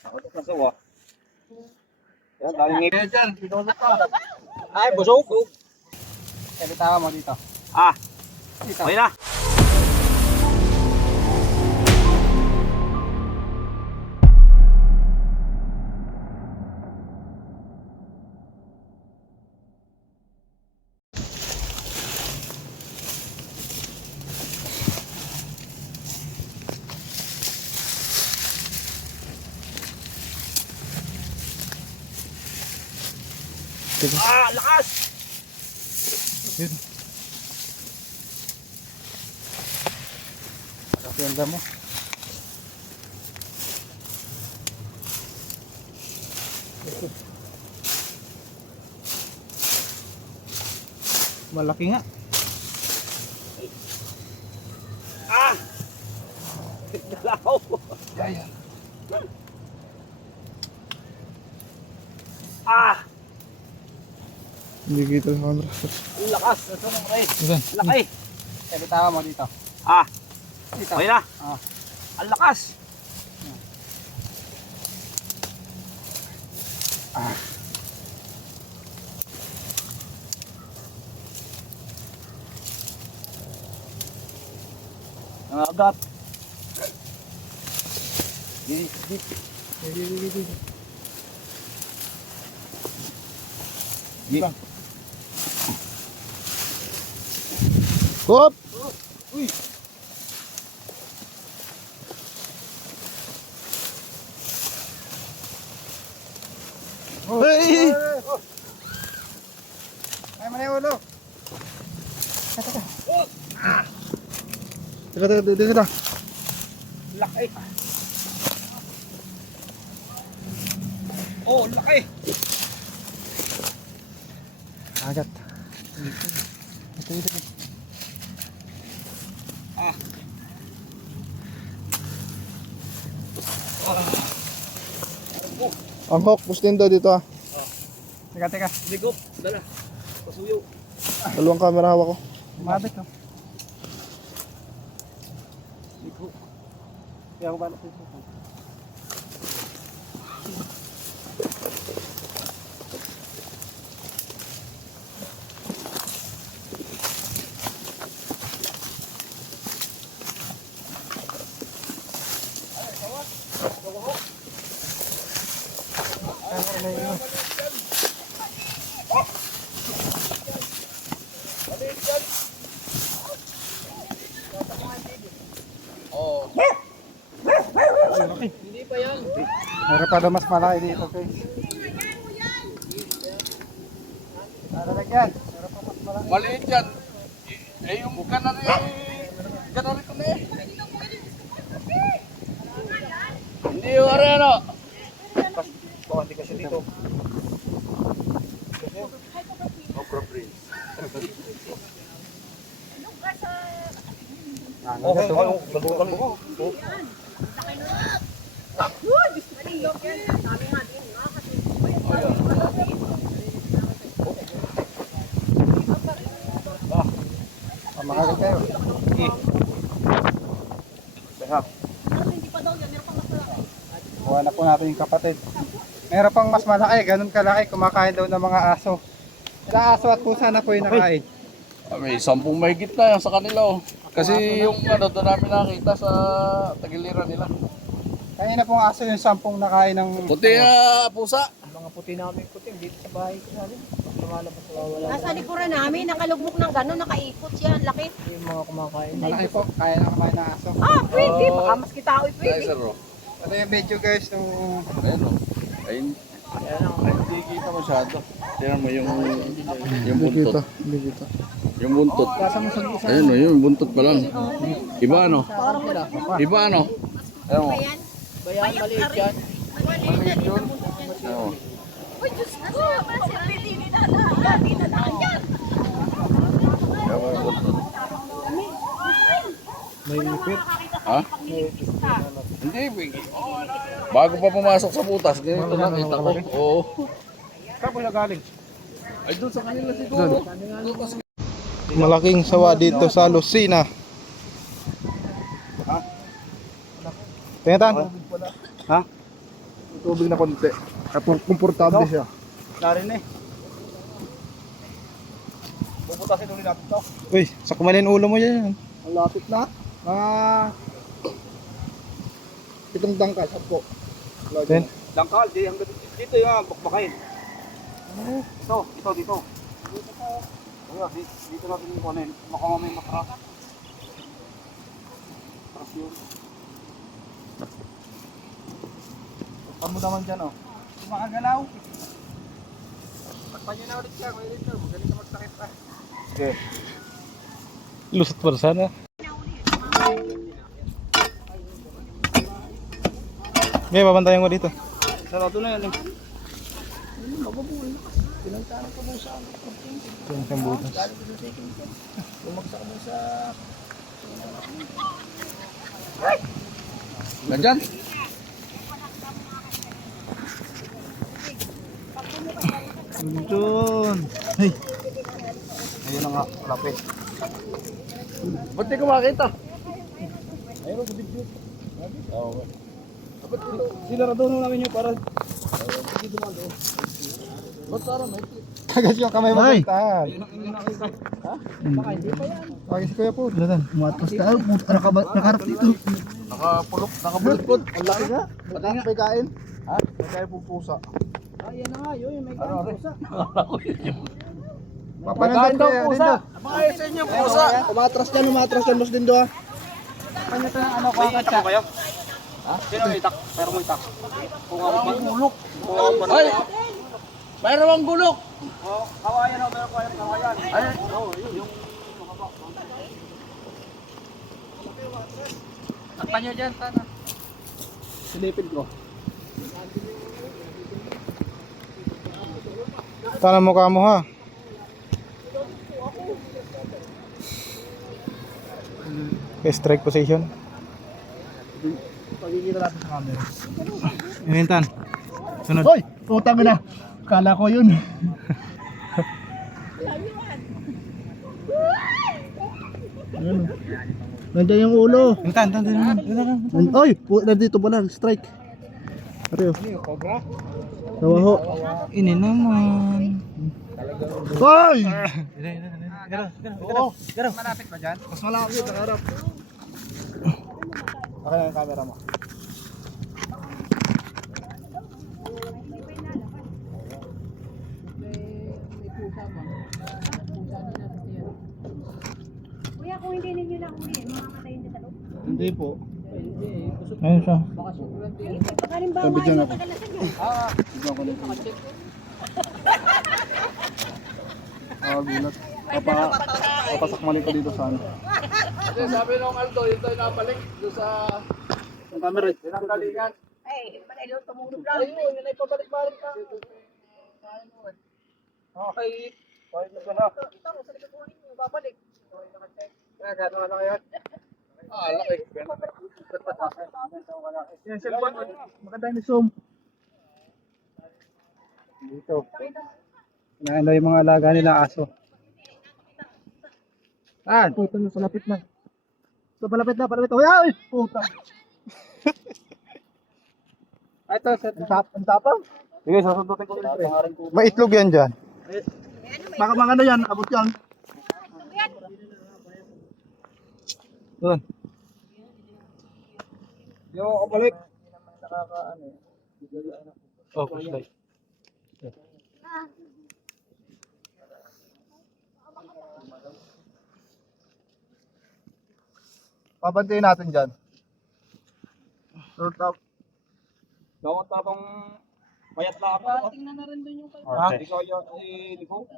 Ako sa sawa. Yan, dami ngipin dyan. Pinulot pa. Ay, busog. Kaya tawa mo dito. Ah, dito. Okay na. Ah, lakas! Yun. Pakianda mo. Malaki nga. Ah! Dalaw! Gaya. Ah! Hindi kita sa camera. Lakas! Ito na, pre. Saan? Laki! Kaya tawa mo dito. Ah! Dito. Okay na. Ah. Ang lakas! Ang agap. Hop! Uy! Hey! Ay, mali ulo. Teka. Laki! Oh, laki! Agat. Ah! Ang hook, pustin daw dito ah. Teka. Ligop! Dala! Pasuyo! Dalawang camera hawak ko. Mabit oh. Ligop! Kaya ako ba natin? Oh! Hindi pa yan! Meron pa daw mas malaki dito, guys. Lalagyan. Meron pa mas malaki. Maliit yan! Eh, yung kanari ko na eh! Hindi yung ano! Baka hindi kasi dito. Okra Prince. Oh, lagukan mo. Makagat kayo. Behap. Kuha na po natin yung kapatid. Meron pang mas malaki. Ganun kalaki. Kumakain daw ng mga aso. Ilang aso at pusa na po yung nakain. May 10 mahigit na yan sa kanila oh. Kasi yung ano doon namin nakita sa tagiliran nila. Kaya na pong aso yung 10 nakain ng... Puti na pusa. Mga puti namin puti. Dito sa bahay ko namin. Lumalabas wala. Nasa likuran namin, nakalugmok ng gano'n, nakaikot siya, laki. Yung mga kumakain. Malaki po. Kaya na kumain ng aso. Ah, pwede, baka mas kita ako pwede. Ay, sir oh. Ito yung video guys. Nung... Ayun oh. Ayun. Ay, hindi kita masyado. Tingnan mo yung buntot. Hindi kita. Yung buntot. Ayun oh, yung buntot pa lang. Iba ano? Iba ano? Ayun oh. Ayan. Bayan, maliit yan. Maliit yun. Oo. Uy, Diyos ko, hindi na yan. Ayun yung buntot. May ipit. Ha? Hindi. Bago pa pumasok sa butas, ganito nakita ko. Oo. Saan po nagaling? Ay, doon sa kanila siguro. Malaking sawa dito sa Lucena. Ha? Tingnan. Ha? Tubig na konti. Komportable siya. Narin eh. Bubutasin ulit natin to. Uy, sakmalin ulo mo yan. Ang lapit na. Mga 7 dangkal, 10. Ten. Dangkal, dito yung bakbakain. Dito. Dito natin yung kunin. Baka mamay matras. Matras yun. Pagpan mo naman dyan, oh. Makagalaw. Pagpan nyo na ulit siya. Magaling na magsakit pa. Okay. Lusot pa sana. May babantayan ko dito. Sarado na yan eh. Ito yung isang butas. Nandyan? Doon. Hey. Ayun na nga, lapit. Ba't di ko makita? Ayun sa video. Oo. Dapat sinarado namin yun para hindi dumalo. Ba't para may Kagas yung kamay mo. Ay. Tahan. Ha? Baka hindi pa yan. Pagis ko yan po. Datan, umatras ka. Nakarap dito. Nakabulot-bulot. Ang laki nga. Ba't may kain? Ha? May kain po pusa. Ayan na nga, yun. May kain pusa. Papanandang ko yan. Dindo. Ay, sa inyo pusa. Umatras dyan, mas dindo ah. Kanya ito ng ano, kakatsa mo kayo? Ha? Sino may itak? Pero mo itak. Kung ako magulok. Ay! Mayroon ang gulok! Oh, kawayan ako, meron kayong kawayan. Ay, oh, yun. Takpan nyo dyan, sana. Silipin ko. Tanang mukha mo ha. Okay, strike position. Pagigila natin sa camera. Inintan. Sunod. Hoy! Putang na. Kala ko yun. Nandiyan yung ulo. Inintan, tan. Oy! Nandito pala. Strike. Ariyo. Nawaho. Ini naman. Hoy! Oo. Malapit ba dyan? Mas malapit ang harap. Okay na yung camera mo. Kuya, kung hindi ninyo nahuli, mamamatayin din sa loob. Hindi po. Ayun siya. Halimbawa, Tabigyan yung ako. tagalasan nyo. Tignan ko dito. Gulat. Papasakmali ko dito sa ano. Kasi sabi nung Aldo, yun tayo napalik doon sa Ang camera. pinanggalingan. Ay, malay doon tumulog lang. Ayun, yun ay pabalik-balik pa. Okay. Okay na ba na? Ito, sa likod mo ninyo, babalik. Kaya gano'n na ngayon? Laki. Yan, cellphone. Maganda yung zoom. Dito. Inaano yung mga alaga nila aso. Puta na, palapit na. Ito, palapit na. Ay! Puta. Ito, ang tapang. Sige, sasundutin ko dito. May itlog yan dyan. Baka mga ano yan, abot yan. Doon. Yung ako balik. Oh, flashlight. Pabantayin natin dyan. Short up. Dapat tapang mayat na ako. Tingnan na rin doon yung kayo. Ha? Ikaw yun, si Nico?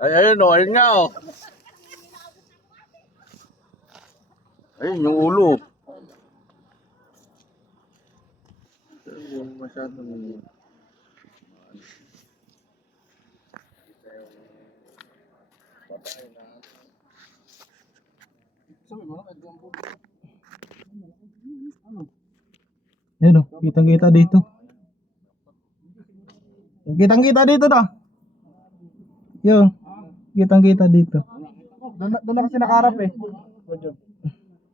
Ay, ayun o, ayun nga o. Ayun, yung ulo. Masyadong... Ayun o, kitang-kita dito. Kitang-kita dito na. Yun. Kitang-kita dito. Doon na kasi nakaharap eh.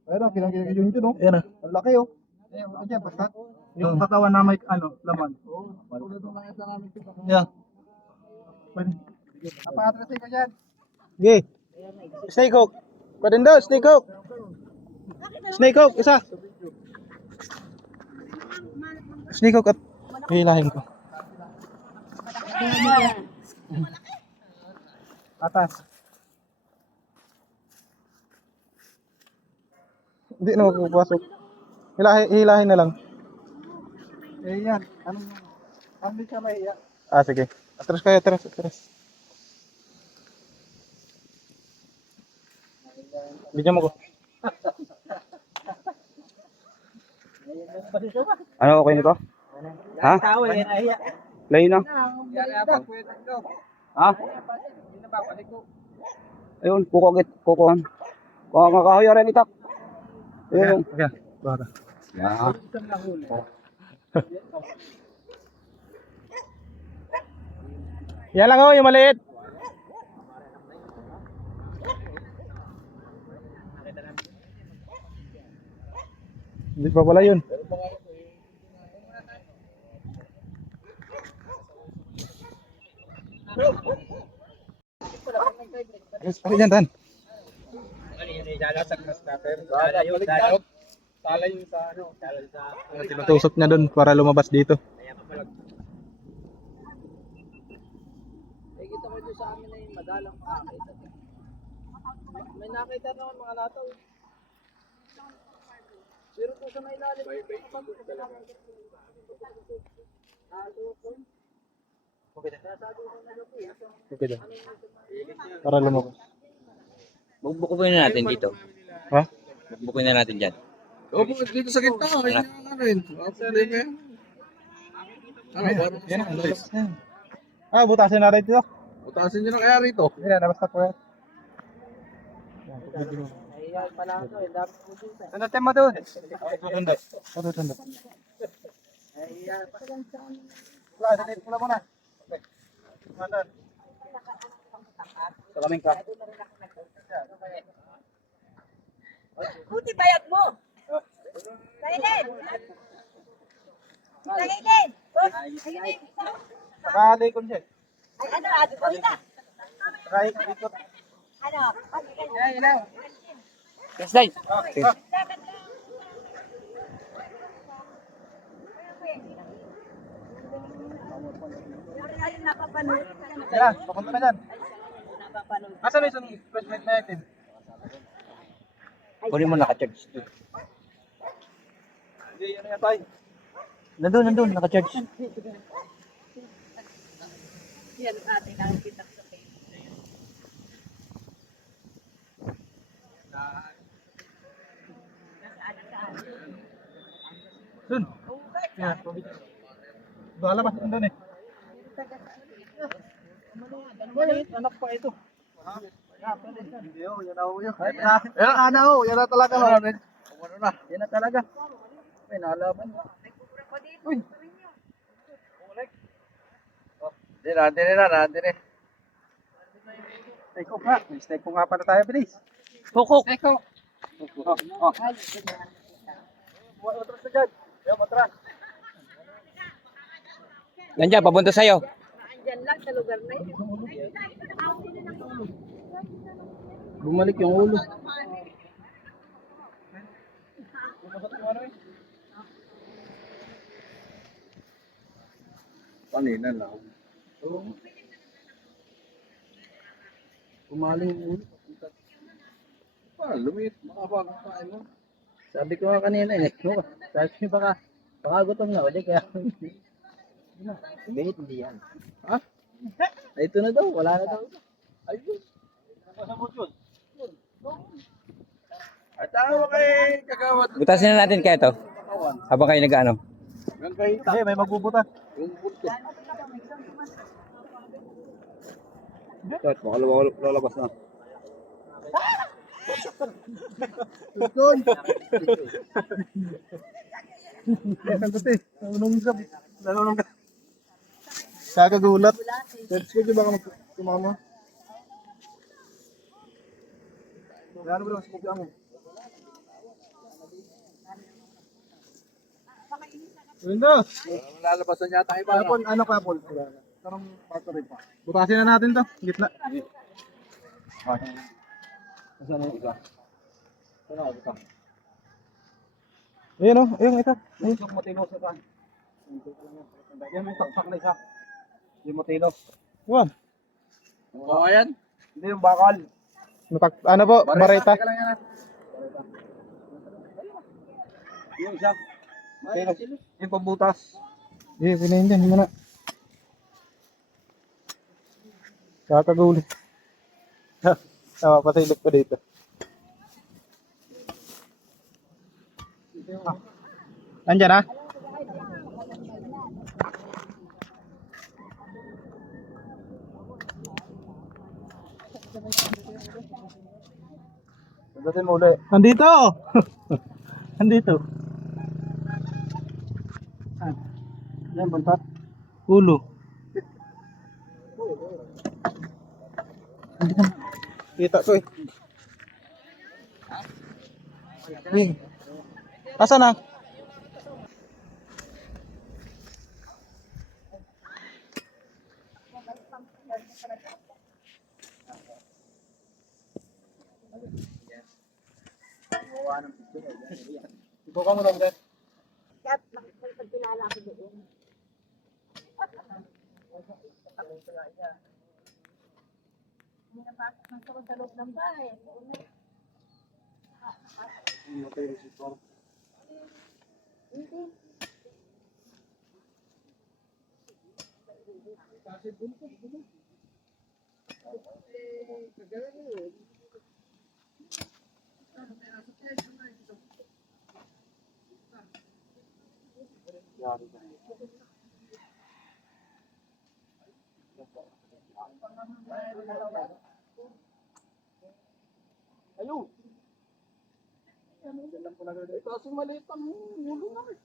Ayun o, kinang-kita yun yun o. Ayan ah. Ang laki o. Ayun, dyan, basta. Yung katawan na may laman. Yeah. Napaka-atrasin ko dyan. Okay. Snake hook. Pa din daw, snake hook. Snake hook, isa. Snake hook at hilahin ko. Atas. Hindi na magpapasok. Hilahin na lang. Eh yan. Ano siya mahiya? Ah, sige. Atras kayo, atras. Bigyan mo ko. Ano okay nito? Ha? Layo na. Ha? Ayun, kukogit, kukuhan. Kung kakahoy rin itak. Ayun. Okay. Baka. Yeah. Yan lang yung maliit. Hindi pa pala yun. Yes, pake dyan, Tan. Tinutusok niya doon para lumabas dito. Kita ko doon sa amin na yung madalang makakita. May nakita naman mga nataw. Pero po sa may ilalim. Okay dyan. Para lumabas. Bukbukin na natin dito. Ha? Bukbukin na natin dyan. Opo, dito sa gitna. Ayun yung ano rin. Yan na, lumabas na yan. Ah, butasin natin dito. Utasin nyo na kaya rito. Hindi na, basta po yan. Ayan pala ito. Dapat po dito. Sundutin mo doon. Tutundot. Ayan. Wala, sundutin mo lang muna. Okay. Sundan. Sa kaming ka. Buti bayad mo. Silent. Silent. Saka ko siya. Ay, ano, adi ko ita. Saka ikot. Ano? Yes, Day. Ay, napapanood. Yan, papunta na dyan. Asan na yung flashlight natin? Kunin mo naka-charge. Hindi, yun na tayo. Nandun, naka-charge. Yan, ate, nakikita ko sa Facebook. Dun. Yan, lalabas din doon eh. Maliit, anak pa ito. Hindi oh, yan na ho yun. Yan na ho, yan na talaga ho. Yan na talaga. May nalaban. Uy. Nandun eh. Stake ko nga. May stake ko nga pala tayo, bilis. Kukuk. Stake ko. Oh. Matras na dyan. Yan, matras. Yan dyan, papunta sa'yo. Andyan lang sa lugar na yun. Bumalik yung ulo. Kanina lang. Bumaling yung ulo. Lumit. Makapagpain mo. Sabi ko nga kanina eh. Sabi ko baka gutom na ulit kaya. Bait, hindi yan. Ha? Ay, ito na daw. Wala na daw. Ayun. At tama kay kagawad. Butasin na natin kaya ito. Habang kayo nag-ano. Hanggang kay Hindi, may magbubutas. yung puto. Ito, baka lalabas na. Kantuti. Nanunungkap. Nanunungkap. Kakagulat. Let's go, di ba ka kumama? Ano ba sa kopya mo? Windows! Lalabasan yata iba. Kapon, ano kapon? Karong battery pa. Butasin na natin to. Gitna. Saan ang isa? Saan ang isa? Ayun oh, ayun ito. Ayun, matino sa kan. Yan may takpak na isa. Yung matino. Yun. Kawayan? Hindi yung bakal. Ano po? Bareta. Teka lang yan. Yung isa. Matino. Yung pambutas. Hindi, pinahin din. Muna. Kakaguli. Tawa, pasilip ko dito. Nandyan na? Pagdating mo ulit. Nandito! Nandito. Yan, bantat. Ulo. Kita ko eh. Asa na? Ito ka mo lang, Dad. Kaya nakipagpagkilala ako doon. Hindi napasok ng sa loob ng bahay. Hindi. Ayun. Kasi maliit ang ulo na eh.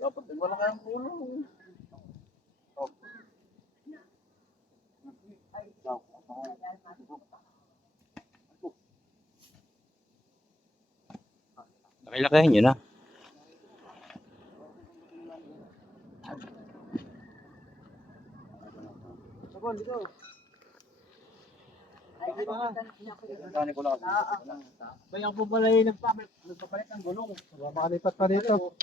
Dapat din wala kayang ulo. Nakilakahin nyo na. Sabon, dito. Tani ko lang. Kaya po pala yung nagpapalit ng gulong. Makalipat pa dito.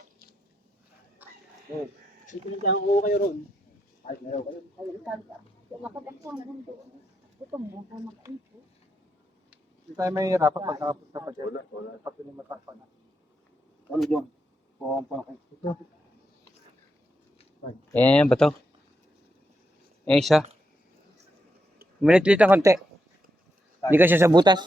Pinagdahan ko kayo ron. Ay, meron kayo. Makapagpo na rin doon. Ito mo, makaipo. Hindi tayo may hirapan pagkakapunta pa dyan. Pati ni matapa na. Ano dyan? Kuha pa ako. Ito. Eh, ba to? Eh, isa. Malit-lit ang konti. Hindi kasi sa butas.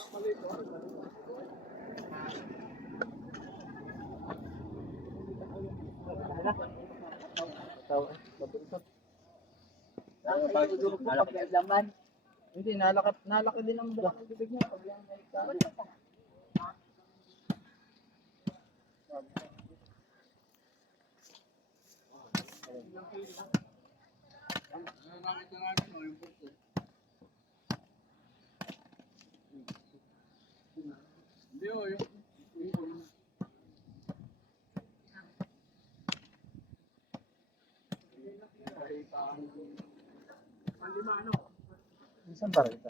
Hindi, nalaki din ang bibig niya. Pag yan ay Isang bareta.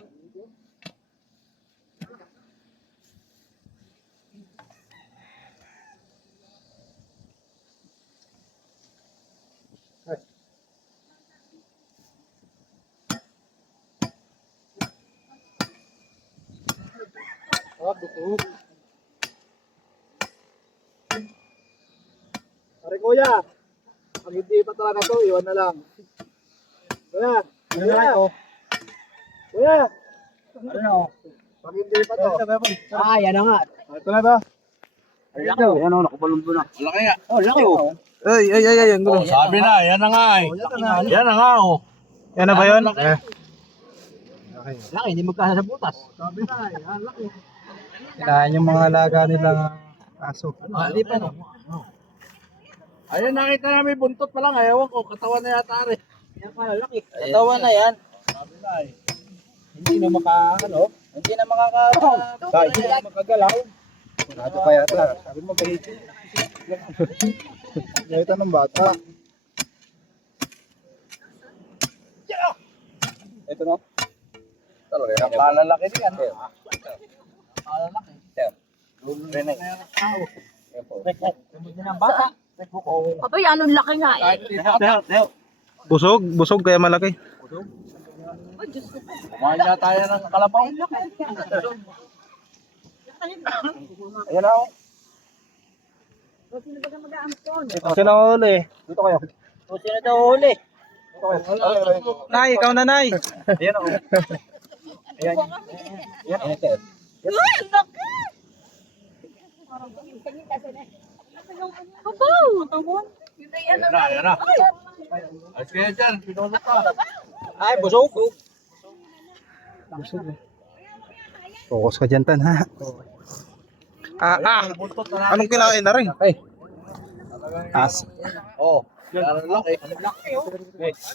Ah, buto. Pare kuya, pag hindi pa talaga to, iwan na lang. Kuya, Ano na ito? kuya. Ano? Pag hindi pa to. Ah, yan na nga. Ito na to. Laki. Yan o, nakabalong doon na. Malaki nga. Oh, laki oh. Ay, ang gulo. Sabi na, yan na nga eh. Yan na nga oh. Yan na ba yun? Laki, hindi magkasa sa butas. Sabi na, yan laki. Kinain yung mga alaga nilang aso. Hindi pa no. Ayun, nakita namin buntot pa lang. Ewan ko, katawan na yata rin. Yan pala, laki. Katawan na yan. Sabi na eh. Hindi na maka, ano? Hindi na Kahit hindi na makagalaw. Nado pa yata. Sabi mo kahit. Ganito ng bata. Ito no? Talaga yan. Malalaki yan. Abay, anong laki nga eh. Busog kaya malaki. Kumain na tayo ng kalabaw. Ayan na. Kasi nahuli. Dito kayo. Sino daw huli? Nay, ikaw na nay. Ayan o. Ayan. Ayan. Ayan. Uy, ang laki! Babaw! Yun na yan. Yan na. Ayos kaya dyan. Pinulot ka. Ay, busog. Focus ka dyan, Tan, ha? Anong kinain na rin? As. Oo. Lalaki.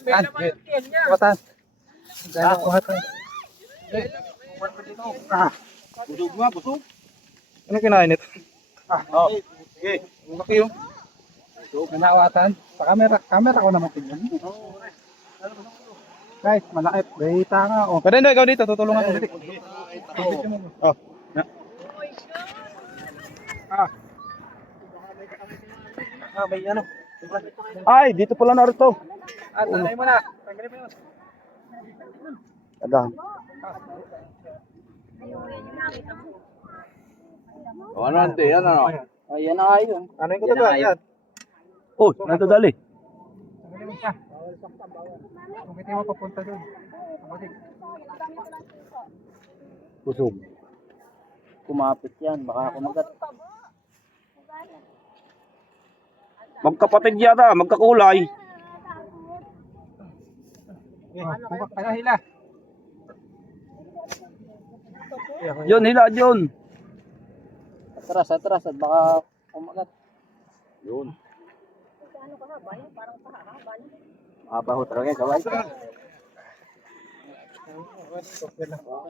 Tan. Tan. Kuha tayo. Busog nga, busog. Anong kinain ito? Oh. Sige. Laki yung. Nanawatan. Sa camera ko naman tingnan. Guys, malaki. Bahita nga. Oh. Pwede na ikaw dito. Tutulungan ko dito. Oh. May ano. Ay, dito pala naruto. Tanggalin mo na. Tanggalin mo yun. Ada. O ano, ante? Yan ano? Ayan na yun. Ano yung kutuba? Ayan. Oh, natadali. Tanggalin mo siya. Kung hindi mo papunta doon. Busog. Kumapit yan, baka kumagat. Magkapatid yata, magkakulay. Bukak ka na hila. Yun, hila, yun. Atras, at baka kumagat. Yun. Mabaho talaga, kaway.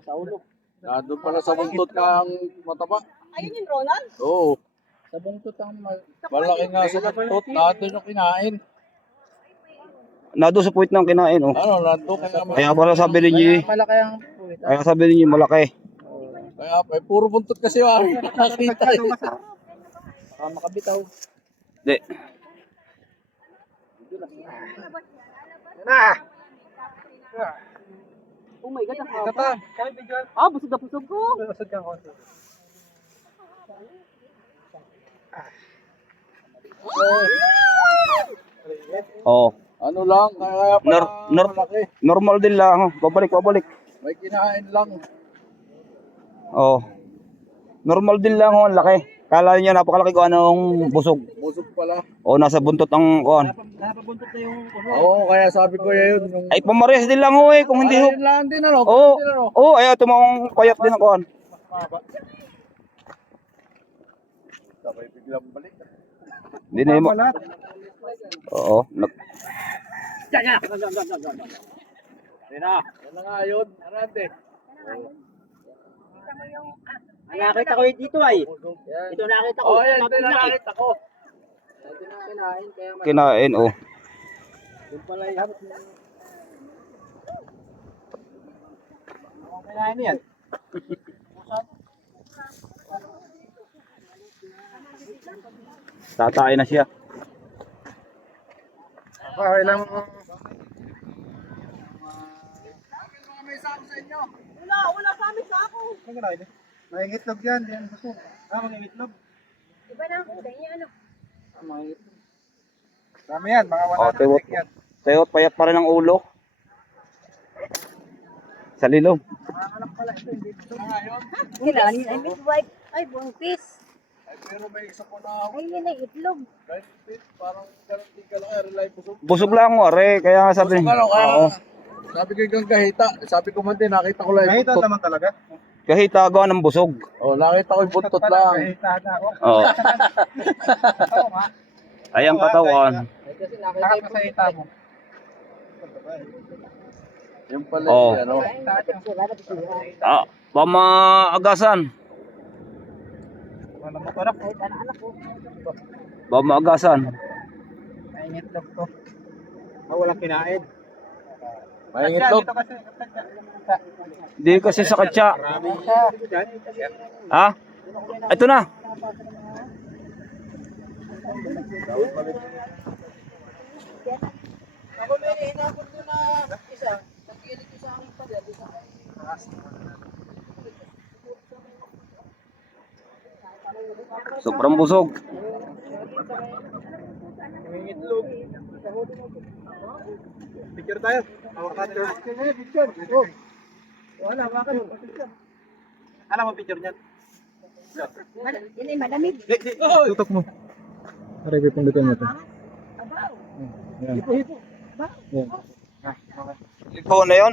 Sa ulo. Nandun pala sa buntot ka ang mataba. Ayun yung Ronald? Oo. Sa buntot ang Malaki nga sa buntot. Nandun yung kinain. Nado sa puwit ng kinain, oh. Ano, nandun kaya Kaya pala sabi ninyo, malaki ang puwit. kaya sabi ninyo malaki. Kaya puro buntot kasi yung nakakita. Baka makabitaw. Hindi. Oh my God, ang Ito haba. pa. Kaya bigyan. Ah, busog na busog ko. Busog ka konti. Oh, Ano lang, kaya pala malaki. normal din lang, oh. Babalik. May kinain lang. Oh. Normal din lang, oh, ang laki. Kala niyo napakalaki ko anong busog. Busog pala. O nasa buntot ang kuan. Napabuntot na yung Oo, kaya sabi ko yun. Yung... Ay pamarehas din lang ho eh kung hindi ho. Ayun lang din ano. Oo. Din, ano. Oo, ay tumawang payat din ang kuan. Sabay biglang balik. Hindi na mo. Oo. Yan na nga yun. Arante. nakita ko yun dito ay. Yan. Ito nakita ko. Oh, yan. Ito na nakita ko. Ito na kinain kaya Kinain, oh. yung pala yung kinain yan. Tatay na siya. Okay lang. Wala sa amin sa ako. Ano kinain eh? May itlog yan. Yan busog. May itlog. Iba na ang kulay niya, ano? Dami yan. Mga Oh, 100 yan. Tewot payat pa rin ang ulo. Sa lilong. Kailangan yun. Ay, midwife. Ay, buntis. Ay, pero may isa ko na Ay, yun ay itlog. right fit. Parang ganun din ka lang. Relay busog. Busog lang mo, are. Kaya nga sabi. Busog ano, kaya Oo. sabi ko yung kahita. Sabi ko man din, nakita ko lang yung Nakita buntot. naman talaga. Kahit gawa ng busog. Oh, nakita ko yung buntot lang. Nakita na ako. Oo. Oo nga. Ay ang katawan. Kasi nakita Nakita sa hita mo. Yung pala Oh. yung ano. Ah, Pamaagasan. Wala mo parang. Kahit anak ko. Pamaagasan. Mainit lang to. Walang kinain. May itlog. Dito kasi. Di kasi sa katsa. Ha? Ito na. Ako may hinapon ko na isa. Nagkilig ko sa akin pa dyan. Sobrang busog. May itlog. Picture tayo. Hawak natin. Picture. Oh. Wala, bakit? Alam mo picture niyan? Yan ay malamig. Tutok mo. Aray ko pindutin mo ito. Yan. Yan. Ikaw na yun.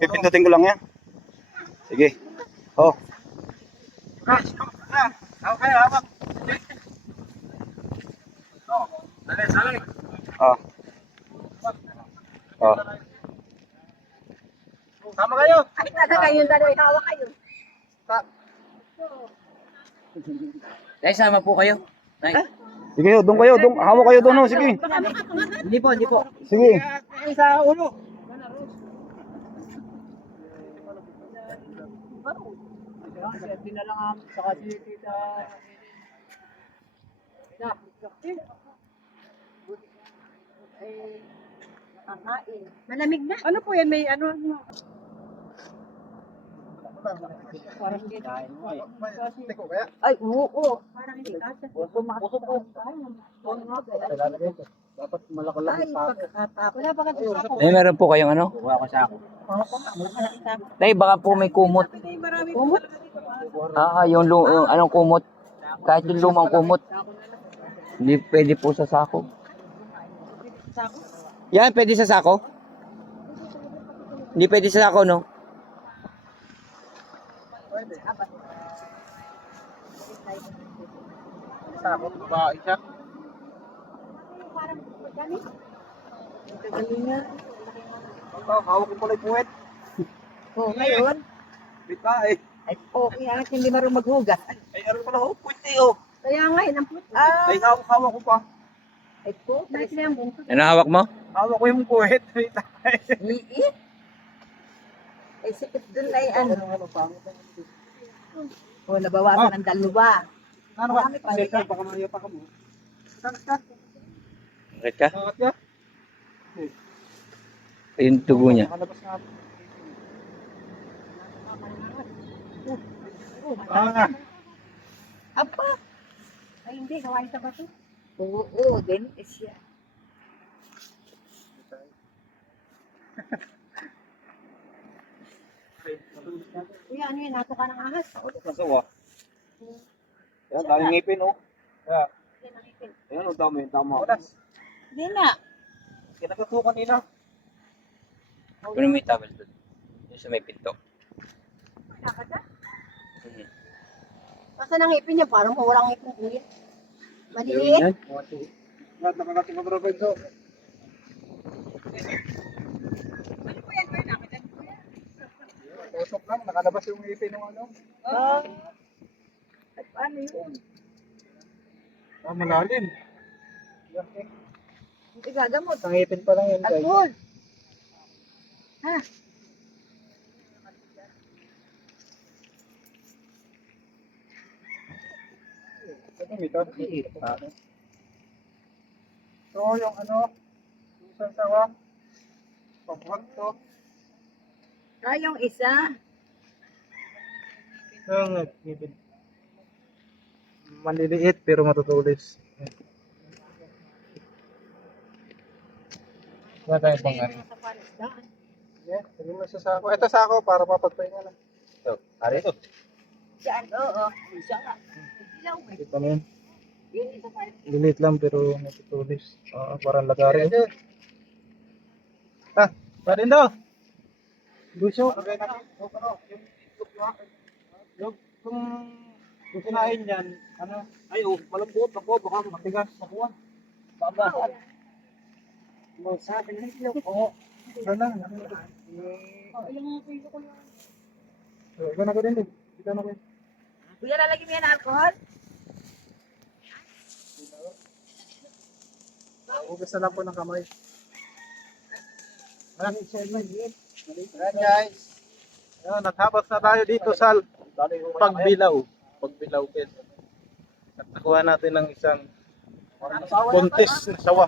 Pipindutin ko lang yan. Sige. Oh. Hawak kayo, hawak. Sali, sali. Ah. Oh. Sama kayo. Ay, talaga kayong dalawa, hawak kayo. Dahil sama po kayo. Nay. Sige, doon kayo. Doon. Hawak kayo doon. Oh. Sige. Hindi po, hindi po. Sige. Sa ulo. Malamig na. Ano po yan? May ano? Teko kaya? Ay, oo. Parang hindi kasi. Puso ko. Dapat malakalang Ay, pagkakatapos. Wala pa kasi ako. Eh, meron po kayong ano? Wala ko sa ako. Tay, baka po may kumot. Kumot? Yung anong kumot? Kahit yung lumang kumot. Hindi pwede po sa sako. Yan, pwede sa sako? Hindi pwede sa sako, no? Sa ako, babae siya. Hawak ko pala yung puwet. Oh, ngayon. Bita eh. Ay, okay, at hindi marunong maghugas. Ay, ano pala ho? Puwet eh oh. Kaya nga, yun ang puto. Ah, Ay, hawak ko pa. ay po. Dahil sila yung bungko. Ano hawak mo? Hawak ko yung puwet. Bita eh. Liit. Ay, sikit dun ay ano. O, nabawasan ng dalawa. Ano ka? Seka, baka maya pa ka mo. Bakit ka? Bakit ka? Yung tubo niya. Nakalabas nga. Ah, Apa? Ay, hindi. Gawain sa bato. Oo, din. Siya. Kuya, ano yun? Nato ka ng ahas. nasawa. Yan, daming ngipin oh. Yeah. Ayan, ang dami, tama. Hindi na. Kinagatukan kanina. Kunin mo yung towel doon. Yung sa may pinto. Lakad na. Basta nang ngipin niya, parang mawalang ngipin kuya. Maliliit. Lahat nakakating ang Robert so. Tusok lang, nakalabas yung ngipin ng ano. At paano yun? Malalim. Hindi gagamot. Ang ngipin pa lang yun guys. Alcohol. Ha? Ito, ito. So, yung ano, yung isang sawa, pagbuhat to. Yung isa. Yung ngipin. Maliliit pero matutulis. Wala tayong pangari. Yeah, sabi mo sa sako. Ito sako para mapagpahinga lang. Ito, ari ito. Diyan, oo. Isa nga. Ilaw eh. Ito na yun. Yun, isa pa. Lilit lang pero matutulis. Parang lagari. Ah, pa rin daw. Gusto. Kung kinain yan, ano? Ay, malambot ako. Baka matigas. Nakuha. Baba. Sa akin ng ilaw. Oo. Sana. Ikan ako din. Ikan ako. Kuya, lalagyan mo yan ng alcohol? Hugas na lang po ng kamay. Ayan guys. Ayan, naghabas na tayo dito sa pagbilaw. Pagbilaw guys. At nakuha natin ng isang buntis na sawa.